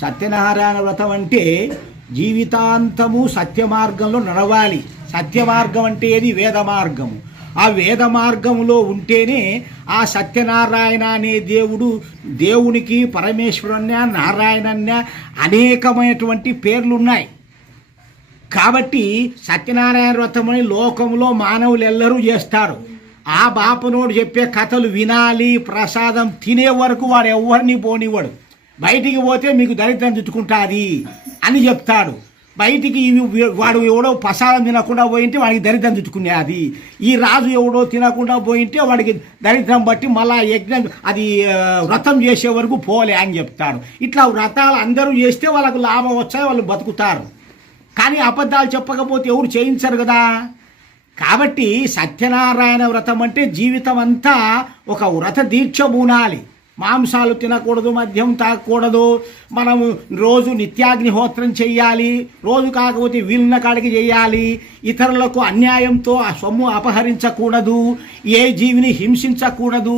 సత్యనారాయణ వ్రతం అంటే జీవితాంతము సత్య మార్గంలో నడవాలి. సత్య మార్గం అంటే ఏది? వేద మార్గము. ఆ వేద మార్గంలో ఉంటేనే ఆ సత్యనారాయణ అనే దేవునికి పరమేశ్వరుణ్య నారాయణన్య అనేకమైనటువంటి పేర్లున్నాయి. కాబట్టి సత్యనారాయణ వ్రతం అని లోకంలో మానవులు ఎల్లరూ చేస్తారు. ఆ బాపనోడు చెప్పే కథలు వినాలి, ప్రసాదం తినే వరకు వాడు ఎవరిని పోనివ్వడు. బయటికి పోతే మీకు దరిద్రం చుట్టుకుంటుంది అని చెప్తాడు. బయటికి వాడు ఎవడో ప్రసాదం తినకుండా పోయింటే వాడికి దరిద్రం చుట్టుకునేది. ఈ రాజు ఎవడో తినకుండా పోయింటే వాడికి దరిద్రం బట్టి మళ్ళా యజ్ఞం అది వ్రతం చేసే వరకు పోలే అని చెప్తాడు. ఇట్లా వ్రతాలు అందరూ చేస్తే వాళ్ళకు లాభం వచ్చాయి, వాళ్ళు బతుకుతారు. కానీ అబద్ధాలు చెప్పకపోతే ఎవరు చేయించరు కదా. కాబట్టి సత్యనారాయణ వ్రతం అంటే జీవితం అంతా ఒక వ్రత దీక్ష బూనాలి. మాంసాలు తినకూడదు, మద్యం తాగకూడదు, మనము రోజు నిత్యాగ్నిహోత్రం చెయ్యాలి, రోజు కాకపోతే వీలున్న కాడికి చేయాలి, ఇతరులకు అన్యాయంతో ఆ సొమ్ము అపహరించకూడదు, ఏ జీవిని హింసించకూడదు.